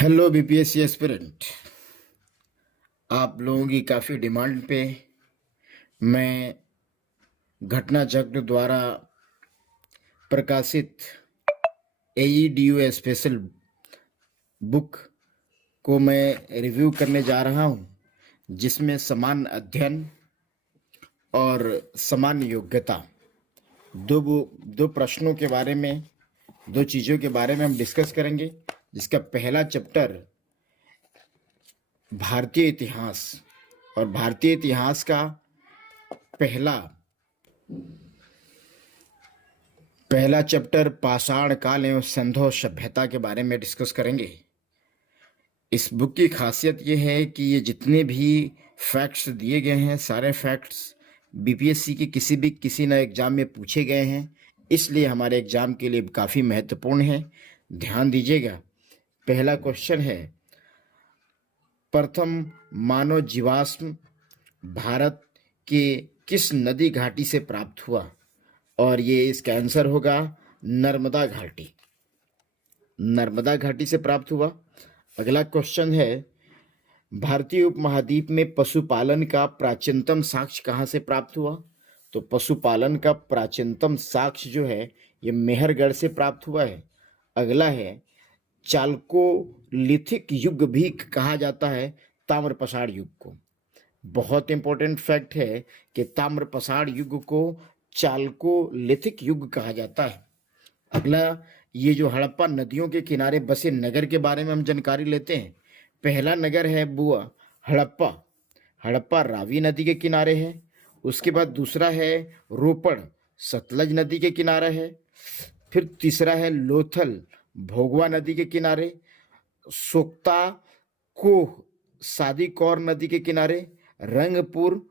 Hello BPSC aspirant. आप लोगों की काफ़ी डिमांड पे मैं घटना चक्र द्वारा प्रकाशित AEDU स्पेशल बुक को मैं रिव्यू करने जा रहा हूं, जिसमें समान अध्ययन और समान योग्यता दो प्रश्नों के बारे में, दो चीज़ों के बारे में हम डिस्कस करेंगे। जिसका पहला चैप्टर भारतीय इतिहास, और भारतीय इतिहास का पहला चैप्टर पाषाण काल एवं सिंधु सभ्यता के बारे में डिस्कस करेंगे। इस बुक की खासियत ये है कि ये जितने भी फैक्ट्स दिए गए हैं, सारे फैक्ट्स बीपीएससी के किसी न एग्जाम में पूछे गए हैं, इसलिए हमारे एग्जाम के लिए काफ़ी महत्वपूर्ण है। ध्यान दीजिएगा। पहला क्वेश्चन है, प्रथम मानव जीवाश्म भारत के किस नदी घाटी से प्राप्त हुआ? और ये इसका आंसर होगा नर्मदा घाटी। नर्मदा घाटी से प्राप्त हुआ। अगला क्वेश्चन है, भारतीय उपमहाद्वीप में पशुपालन का प्राचीनतम साक्ष्य कहाँ से प्राप्त हुआ? तो पशुपालन का प्राचीनतम साक्ष्य जो है ये मेहरगढ़ से प्राप्त हुआ है। अगला है, चालकोलिथिक युग भी कहा जाता है ताम्रपाषाण युग को। बहुत इंपॉर्टेंट फैक्ट है कि ताम्रपाषाण युग को चालकोलिथिक युग कहा जाता है। अगला, ये जो हड़प्पा नदियों के किनारे बसे नगर के बारे में हम जानकारी लेते हैं। पहला नगर है बुआ हड़प्पा। हड़प्पा रावी नदी के किनारे है। उसके बाद दूसरा है रोपड़, सतलज नदी के किनारे है। फिर तीसरा है लोथल, भोगवा नदी के किनारे। सोक्ता कोह, सादी कौर नदी के किनारे। रंगपुर,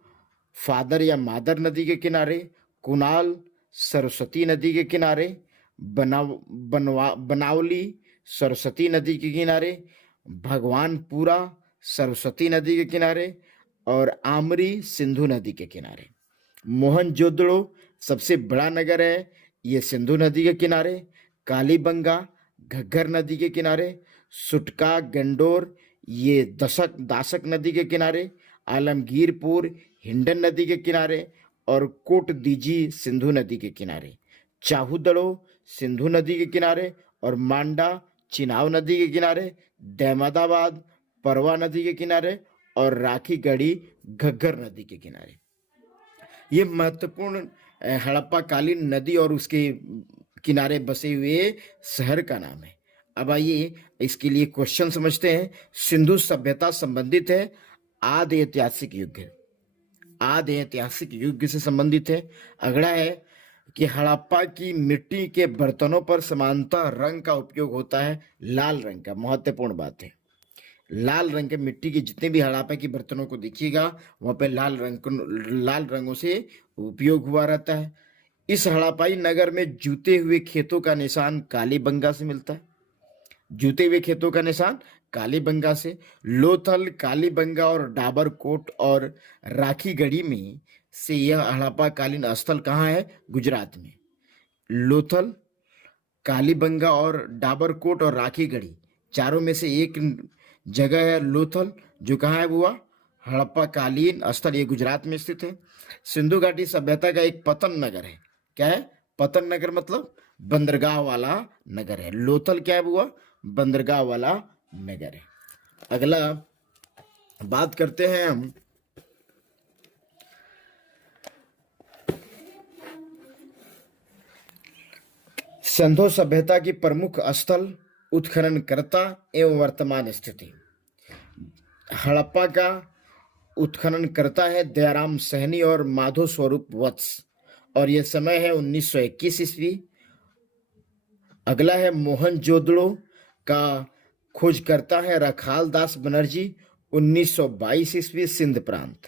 फादर या मादर नदी के किनारे। कुनाल, सरस्वती नदी के किनारे। बनावली, सरस्वती नदी के किनारे। भगवानपुरा, सरस्वती नदी के किनारे। और आमरी, सिंधु नदी के किनारे। मोहनजोदड़ो सबसे बड़ा नगर है, ये सिंधु नदी के किनारे। कालीबंगा, घग्गर नदी के किनारे। सुटका, गंडोर, ये दासक नदी के किनारे। आलमगीरपुर, हिंडन नदी के किनारे। और कोट दीजी, सिंधु नदी के किनारे। चाहुदड़ो, सिंधु नदी के किनारे। और मांडा, चिनाव नदी के किनारे। दहमदाबाद, परवा नदी के किनारे। और राखीगढ़ी, घग्गर नदी के किनारे। ये महत्वपूर्ण हड़प्पा कालीन नदी और उसके किनारे बसे हुए शहर का नाम है। अब आइए इसके लिए क्वेश्चन समझते हैं। सिंधु सभ्यता संबंधित है आदि ऐतिहासिक युग, आदि ऐतिहासिक युग से संबंधित है। अगला है कि हड़प्पा की मिट्टी के बर्तनों पर समानतः रंग का उपयोग होता है लाल रंग का। महत्वपूर्ण बात है, लाल रंग के मिट्टी के जितने भी हड़प्पा के बर्तनों को देखिएगा वहां पे लाल रंगों से उपयोग हुआ रहता है। इस हड़प्पाई नगर में जूते हुए खेतों का निशान कालीबंगा से मिलता है। जूते हुए खेतों का निशान कालीबंगा से। लोथल, कालीबंगा और डाबरकोट और राखीगढ़ी में से यह हड़प्पा कालीन स्थल कहाँ है? गुजरात में। लोथल, कालीबंगा और डाबरकोट और राखीगढ़ी चारों में से एक जगह है लोथल, जो कहाँ है बुआ? हड़प्पा कालीन स्थल, ये गुजरात में स्थित है। सिंधु घाटी सभ्यता का एक पतन नगर है। क्या है? पतन नगर मतलब बंदरगाह वाला नगर है। लोथल क्या है बुआ? बंदरगाह वाला नगर है। अगला बात करते हैं हम सिंधु सभ्यता की प्रमुख स्थल, उत्खननकर्ता एवं वर्तमान स्थिति। हड़प्पा का उत्खनन करता है दयाराम सहनी और माधो स्वरूप वत्स, और यह समय है 1921 ईस्वी। अगला है मोहनजोदड़ो का खोज करता है रखाल दास बनर्जी, 1922 ईस्वी, सिंध प्रांत।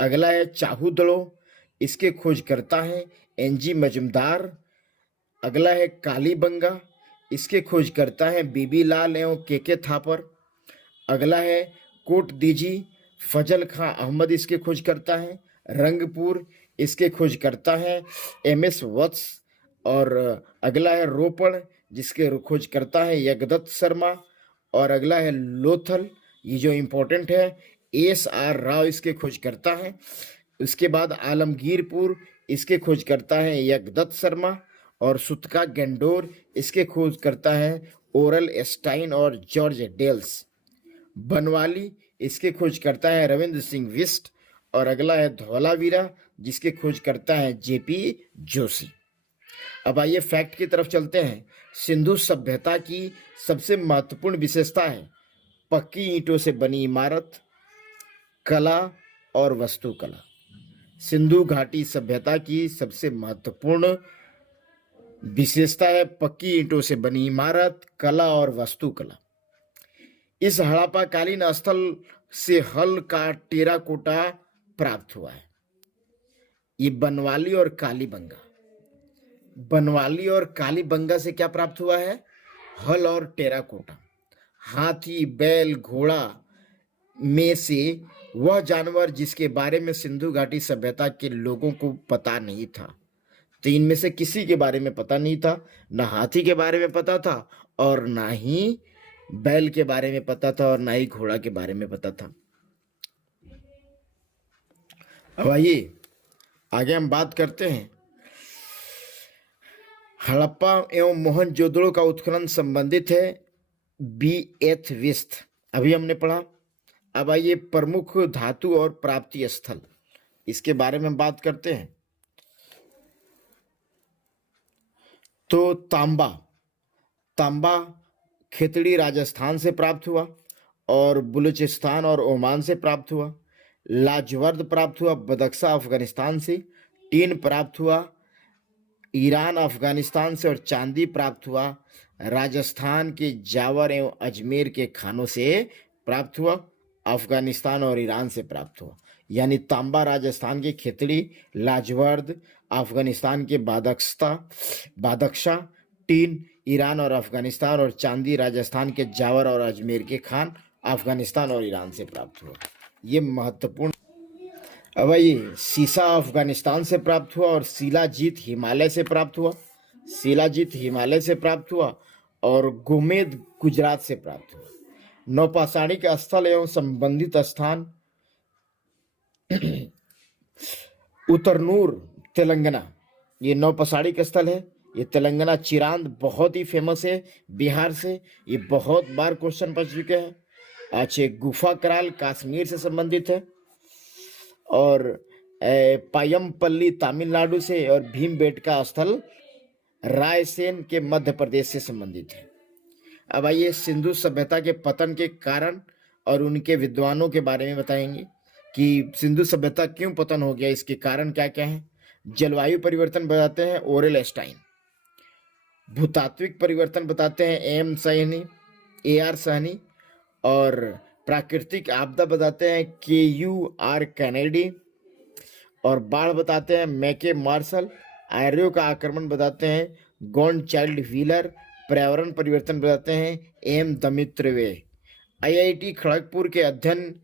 अगला है चाहुदड़ो, इसके खोज करता है NG मजुमदार। अगला है कालीबंगा, इसके खोज करता है बीबी लाल एवं KK थापर। अगला है कोट दीजी, फजल खां अहमद इसके खोज करता है। रंगपुर, इसके खोज करता है MS वत्स। और अगला है रोपड़, जिसके खोज करता है यज्ञदत्त शर्मा। और अगला है लोथल, ये जो इम्पोर्टेंट है, एस.आर. राव इसके खोज करता है। उसके बाद आलमगीरपुर, इसके खोज करता है यज्ञदत्त शर्मा। और सुतका गेंडोर, इसके खोज करता है ओरल एस्टाइन और जॉर्ज डेल्स। बनवाली, इसके खोज करता है रविंद्र सिंह बिष्ट। और अगला है धौलावीरा, जिसके खोज करता है जेपी जोशी। अब आइए फैक्ट की तरफ चलते हैं। सिंधु सभ्यता की सबसे महत्वपूर्ण विशेषता है पक्की ईंटों से बनी इमारत, कला और वास्तुकला। सिंधु घाटी सभ्यता की सबसे महत्वपूर्ण विशेषता है पक्की ईंटों से बनी इमारत, कला और वास्तुकला। इस हड़प्पाकालीन स्थल से हल का टेराकोटा प्राप्त हुआ है। ये बनवाली और कालीबंगा, बनवाली और कालीबंगा से क्या प्राप्त हुआ है? हल और टेराकोटा। हाथी, बैल, घोड़ा में से वह जानवर जिसके बारे में सिंधु घाटी सभ्यता के लोगों को पता नहीं था। तो इनमें से किसी के बारे में पता नहीं था, ना हाथी के बारे में पता था और ना ही बैल के बारे में पता था और ना ही घोड़ा के बारे में पता था। अब आइए आगे हम बात करते हैं। हड़प्पा एवं मोहनजोदड़ो का उत्खनन संबंधित है बी.एच. बिष्ट, अभी हमने पढ़ा। अब आइए प्रमुख धातु और प्राप्ति स्थल, इसके बारे में बात करते हैं। तो तांबा, तांबा खेतड़ी राजस्थान से प्राप्त हुआ और बलूचिस्तान और ओमान से प्राप्त हुआ। लाजवर्द प्राप्त हुआ बदख्शा अफगानिस्तान से। टीन प्राप्त हुआ ईरान अफगानिस्तान से। और चांदी प्राप्त हुआ राजस्थान के जावर एवं अजमेर के खानों से प्राप्त हुआ, अफगानिस्तान और ईरान से प्राप्त हुआ। यानी तांबा राजस्थान के खेतड़ी, लाजवर्द अफगानिस्तान के बादख्शा, टीन ईरान और अफगानिस्तान, और चांदी राजस्थान के जावर और अजमेर के खान अफगानिस्तान और ईरान से प्राप्त हुआ। ये महत्वपूर्ण। अब ये सीसा अफगानिस्तान से प्राप्त हुआ और शिलाजीत हिमालय से प्राप्त हुआ। शिलाजीत हिमालय से प्राप्त हुआ और गोमेद गुजरात से प्राप्त हुआ। नौपाषाणिक स्थल एवं संबंधित स्थान उतरनूर तेलंगाना, ये नौपाषाणिक स्थल है। ये तेलंगाना चिरांद बहुत ही फेमस है बिहार से, ये बहुत बार क्वेश्चन पूछ चुके हैं। अच्छे गुफा कराल कश्मीर से संबंधित है और पायमपल्ली तमिलनाडु से, और भीमबेटका स्थल रायसेन के मध्य प्रदेश से संबंधित है। अब आइए सिंधु सभ्यता के पतन के कारण और उनके विद्वानों के बारे में बताएंगे कि सिंधु सभ्यता क्यों पतन हो गया, इसके कारण क्या क्या है। जलवायु परिवर्तन बताते हैं ओरेल एस्टाइन। भूतात्विक परिवर्तन बताते हैं ए.आर. सहनी। और प्राकृतिक आपदा बताते हैं के.यू.आर. कैनेडी। और बाढ़ बताते हैं मैके मार्शल। आर्यों का आक्रमण बताते हैं गॉन चाइल्ड व्हीलर। पर्यावरण परिवर्तन बताते हैं एम दमित्रवे। आईआईटी खड़गपुर के अध्ययन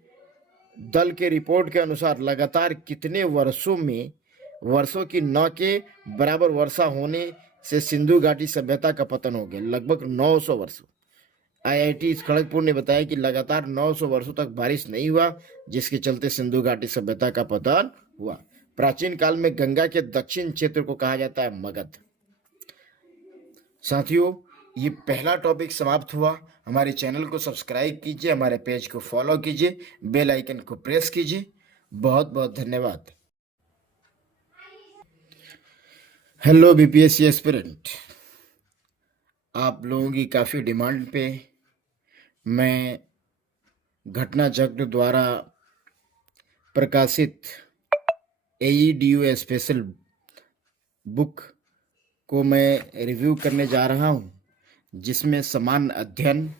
दल के रिपोर्ट के अनुसार लगातार कितने वर्षों की न के बराबर वर्षा होने से सिंधु घाटी सभ्यता का पतन हो गया? लगभग 900 वर्षों। आईआईटी खड़गपुर ने बताया कि लगातार 900 वर्षों तक बारिश नहीं हुआ, जिसके चलते सिंधु घाटी सभ्यता का पतन हुआ। प्राचीन काल में गंगा के दक्षिण क्षेत्र को कहा जाता है मगध। साथियों, ये पहला टॉपिक समाप्त हुआ। हमारे चैनल को सब्सक्राइब कीजिए, हमारे पेज को फॉलो कीजिए, बेल आइकन को प्रेस कीजिए। बहुत बहुत धन्यवाद। हेलो बीपीएससी एस्पिरेंट, आप लोगों की काफ़ी डिमांड पे मैं घटना चक्र द्वारा प्रकाशित AEDU स्पेशल बुक को मैं रिव्यू करने जा रहा हूँ, जिसमें समान अध्ययन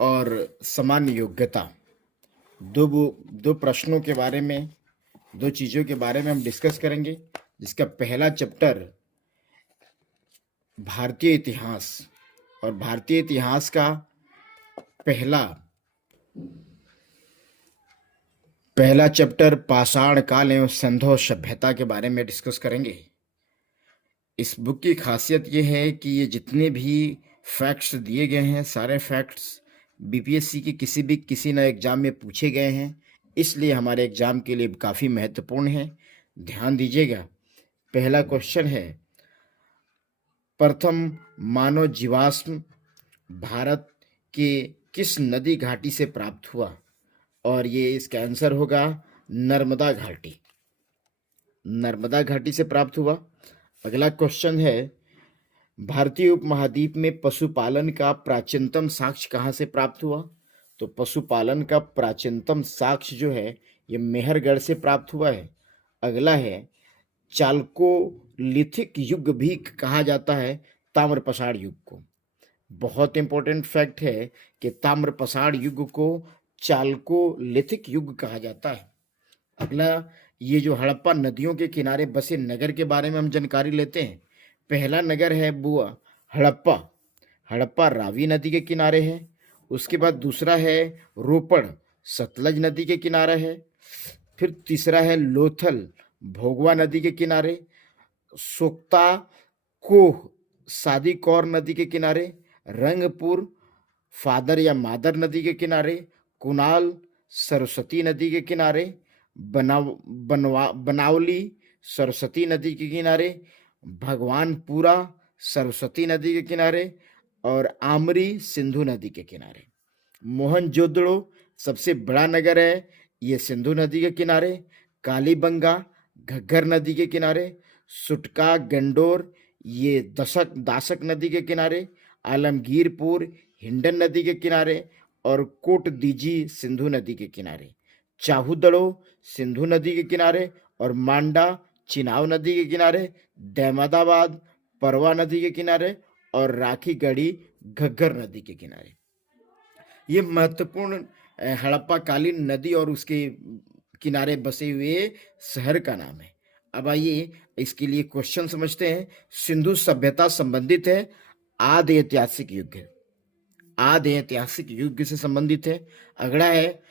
और समान योग्यता दो प्रश्नों के बारे में, दो चीज़ों के बारे में हम डिस्कस करेंगे। जिसका पहला चैप्टर भारतीय इतिहास, और भारतीय इतिहास का पहला चैप्टर पाषाण काल एवं सिंधु सभ्यता के बारे में डिस्कस करेंगे। इस बुक की खासियत ये है कि ये जितने भी फैक्ट्स दिए गए हैं, सारे फैक्ट्स बीपीएससी के किसी न एग्जाम में पूछे गए हैं, इसलिए हमारे एग्जाम के लिए काफ़ी महत्वपूर्ण है। ध्यान दीजिएगा। पहला क्वेश्चन है, प्रथम मानव जीवाश्म भारत के किस नदी घाटी से प्राप्त हुआ? और ये इसका आंसर होगा नर्मदा घाटी। नर्मदा घाटी से प्राप्त हुआ। अगला क्वेश्चन है, भारतीय उपमहाद्वीप में पशुपालन का प्राचीनतम साक्ष्य कहाँ से प्राप्त हुआ? तो पशुपालन का प्राचीनतम साक्ष्य जो है ये मेहरगढ़ से प्राप्त हुआ है। अगला है, चालकोलिथिक युग भी कहा जाता है ताम्रपाषाण युग को। बहुत इंपॉर्टेंट फैक्ट है कि ताम्रपाषाण युग को चालकोलिथिक युग कहा जाता है। अगला, ये जो हड़प्पा नदियों के किनारे बसे नगर के बारे में हम जानकारी लेते हैं। पहला नगर है बुआ हड़प्पा। हड़प्पा रावी नदी के किनारे है। उसके बाद दूसरा है रोपड़, सतलज नदी के किनारे है। फिर तीसरा है लोथल, भोगवा नदी के किनारे। सोक्ता कोह, सादी कौर नदी के किनारे। रंगपुर, फादर या मादर नदी के किनारे। कुनाल, सरस्वती नदी के किनारे। बनावली, सरस्वती नदी के किनारे। भगवानपुरा, सरस्वती नदी के किनारे। और आमरी, सिंधु नदी के किनारे। मोहनजोदड़ो सबसे बड़ा नगर है, ये सिंधु नदी के किनारे। कालीबंगा, घग्गर नदी के किनारे। सुटका, गंडोर, ये दासक नदी के किनारे। आलमगीरपुर, हिंडन नदी के किनारे। और कोट दीजी, सिंधु नदी के किनारे। चाहुदड़ो, सिंधु नदी के किनारे। और मांडा, चिनाव नदी के किनारे। दहमदाबाद, परवा नदी के किनारे। और राखीगढ़ी, घग्गर नदी के किनारे। ये महत्वपूर्ण हड़प्पा कालीन नदी और उसके किनारे बसे हुए शहर का नाम है। अब आइए इसके लिए क्वेश्चन समझते हैं। सिंधु सभ्यता संबंधित है आदि ऐतिहासिक युग है, आदि ऐतिहासिक युग से संबंधित है। अगला है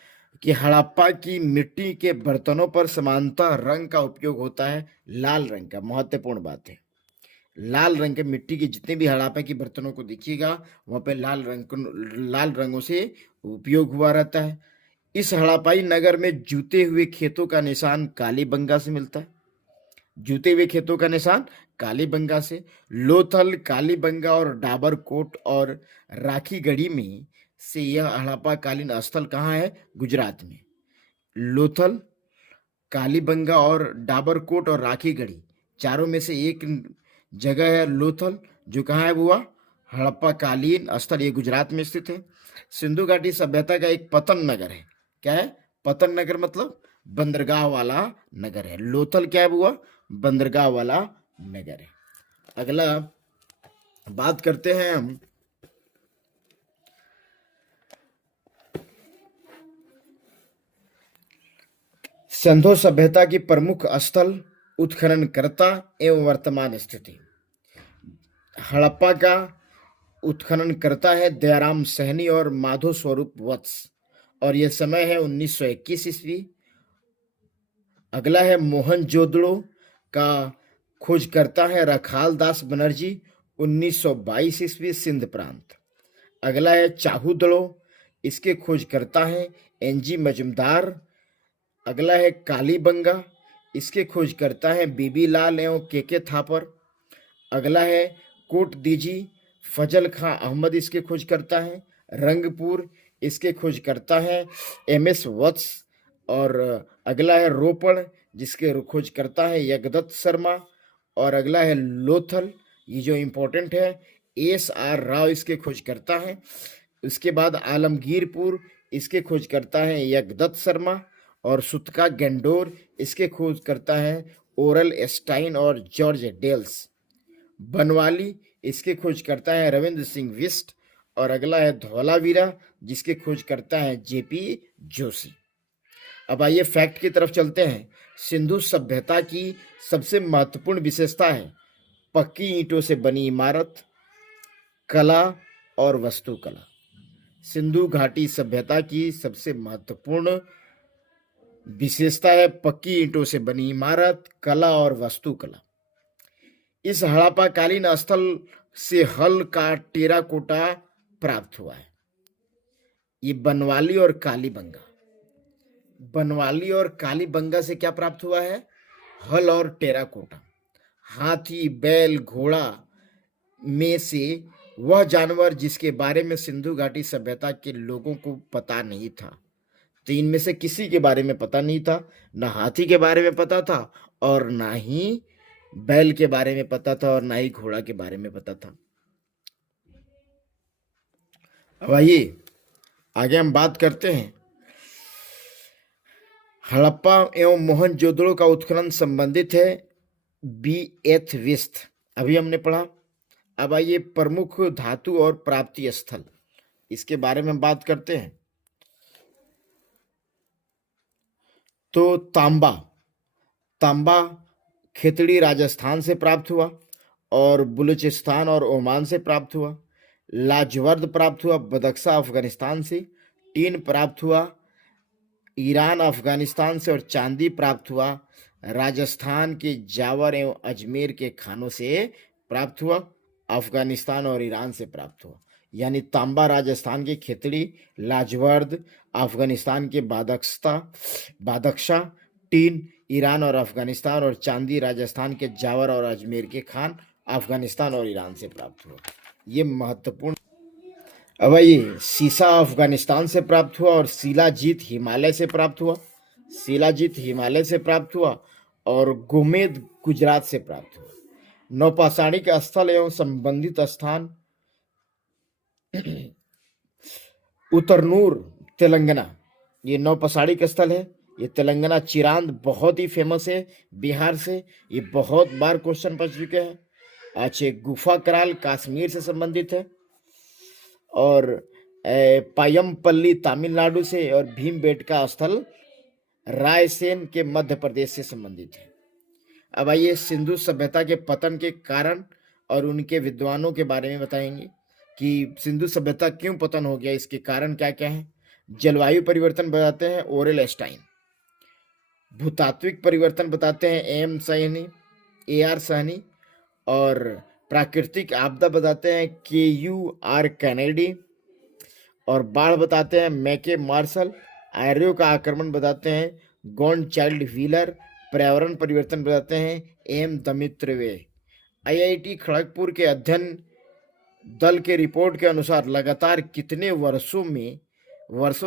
कि हड़प्पा की मिट्टी के बर्तनों पर समानता रंग का उपयोग होता है लाल रंग का। महत्वपूर्ण बात है, लाल रंग के मिट्टी के जितने भी हड़प्पा की बर्तनों को देखिएगा वहाँ पे लाल रंगों से उपयोग हुआ रहता है। इस हड़प्पाई नगर में जूते हुए खेतों का निशान कालीबंगा से मिलता है। जूते हुए खेतों का निशान कालीबंगा से। लोथल, कालीबंगा और डाबरकोट और राखीगढ़ी में से यह हड़प्पा कालीन स्थल कहाँ है? गुजरात में। लोथल, कालीबंगा और डाबरकोट और राखीगढ़ी चारों में से एक जगह है लोथल, जो कहाँ है बुआ? हड़प्पा कालीन स्थल, ये गुजरात में स्थित है। सिंधु घाटी सभ्यता का एक पतन नगर है। क्या है? पतन नगर मतलब बंदरगाह वाला नगर है। लोथल क्या है बुआ? बंदरगाह वाला नगर है। अगला बात करते हैं हम सिंधु सभ्यता की प्रमुख स्थल, उत्खननकर्ता एवं वर्तमान स्थिति। हड़प्पा का उत्खननकर्ता है दयाराम सहनी और माधो स्वरूप वत्स, और यह समय है 1921 ईस्वी। अगला है मोहनजोदड़ो का खोजकर्ता है रखाल दास बनर्जी, 1922 ईस्वी, सिंध प्रांत। अगला है चाहुदड़ो, इसके खोजकर्ता हैं एनजी मजुमदार। अगला है कालीबंगा, इसके खोजकर्ता हैं बीबी लाल एवं के थापर। अगला है कोट दीजी, फजल खां अहमद इसके खोजकर्ता हैं। रंगपुर, इसके खोजकर्ता हैं एमएस वत्स। और अगला है रोपड़, जिसके खोजकर्ता है यज्ञदत्त शर्मा। और अगला है लोथल, ये जो इम्पोर्टेंट है एस.आर. राव इसके खोजकर्ता हैं। उसके बाद आलमगीरपुर, इसके खोजकर्ता हैं यज्ञदत्त शर्मा। और सुतका गंडोर, इसके खोजकर्ता हैं ओरल स्टाइन और जॉर्ज डेल्स। बनवाली, इसके खोजकर्ता हैं रविंद्र सिंह बिष्ट। और अगला है धौलावीरा, जिसके खोजकर्ता हैं जेपी जोशी। अब आइए फैक्ट की तरफ चलते हैं। सिंधु सभ्यता की सबसे महत्वपूर्ण विशेषता है पक्की ईंटों से बनी इमारत, कला और वास्तुकला। सिंधु घाटी सभ्यता की सबसे महत्वपूर्ण विशेषता है पक्की ईंटों से बनी इमारत, कला और वास्तुकला। इस हड़प्पा कालीन स्थल से हल का टेराकोटा प्राप्त हुआ है। ये बनवाली और कालीबंगा, बनवाली और कालीबंगा से क्या प्राप्त हुआ है? हल और टेराकोटा। हाथी, बैल, घोड़ा में से वह जानवर जिसके बारे में सिंधु घाटी सभ्यता के लोगों को पता नहीं था। तो इनमें से किसी के बारे में पता नहीं था, ना हाथी के बारे में पता था और ना ही बैल के बारे में पता था और ना ही घोड़ा के बारे में पता था। अब आइए आगे हम बात करते हैं। हड़प्पा एवं मोहनजोदड़ो का उत्खनन संबंधित है B.H. विस्त, अभी हमने पढ़ा। अब आइए प्रमुख धातु और प्राप्ति स्थल, इसके बारे में बात करते हैं। तो तांबा, तांबा खेतड़ी राजस्थान से प्राप्त हुआ और बलूचिस्तान और ओमान से प्राप्त हुआ। लाजवर्द प्राप्त हुआ बदख्शा अफगानिस्तान से। टीन प्राप्त हुआ ईरान अफगानिस्तान से और चांदी प्राप्त हुआ राजस्थान के जावर एवं अजमेर के खानों से प्राप्त हुआ, अफगानिस्तान और ईरान से प्राप्त हुआ। यानी तांबा राजस्थान की खेतड़ी, लाजवर्द अफगानिस्तान के बादख्शा, टीन ईरान और अफगानिस्तान और चांदी राजस्थान के जावर और अजमेर के खान अफगानिस्तान और ईरान से प्राप्त हुआ। ये महत्वपूर्ण। अब ये सीसा अफगानिस्तान से प्राप्त हुआ और शिलाजीत हिमालय से प्राप्त हुआ, शिलाजीत हिमालय से प्राप्त हुआ और गोमेद गुजरात से प्राप्त हुआ। नौपाषाणिक स्थल एवं संबंधित स्थान उतरनूर तेलंगाना, ये नौपाषाणिक स्थल है। ये तेलंगाना चिरांद बहुत ही फेमस है बिहार से, ये बहुत बार क्वेश्चन पूछ चुके हैं। अच्छे गुफा कराल कश्मीर से संबंधित है और पायमपल्ली तमिलनाडु से और भीमबेटका स्थल रायसेन के मध्य प्रदेश से संबंधित है। अब आइए सिंधु सभ्यता के पतन के कारण और उनके विद्वानों के बारे में बताएंगे कि सिंधु सभ्यता क्यों पतन हो गया, इसके कारण क्या क्या है। जलवायु परिवर्तन बताते हैं ओरेल स्टाइन, भूतात्विक परिवर्तन बताते हैं AR सहनी और प्राकृतिक आपदा बताते हैं KUR कैनेडी और बाढ़ बताते हैं मैके मार्शल, आर्यों का आक्रमण बताते हैं गॉन चाइल्ड व्हीलर, पर्यावरण परिवर्तन बताते हैं M दमित्रवे। IIT खड़गपुर के अध्ययन दल के रिपोर्ट के अनुसार लगातार कितने वर्षों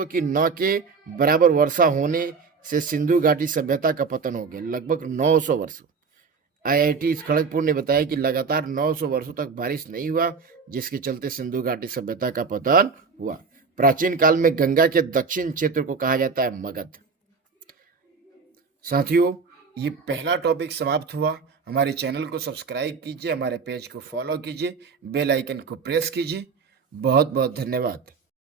की न के बराबर वर्षा होने से सिंधु घाटी सभ्यता का पतन हो गया? लगभग 900 वर्षों। IIT खड़गपुर ने बताया कि लगातार 900 वर्षों तक बारिश नहीं हुआ, जिसके चलते सिंधु घाटी सभ्यता का पतन हुआ। प्राचीन काल में गंगा के दक्षिण क्षेत्र को कहा जाता है मगध। साथियों, ये पहला टॉपिक समाप्त हुआ। हमारे चैनल को सब्सक्राइब कीजिए, हमारे पेज को फॉलो कीजिए, बेल आइकन को प्रेस कीजिए। बहुत बहुत धन्यवाद।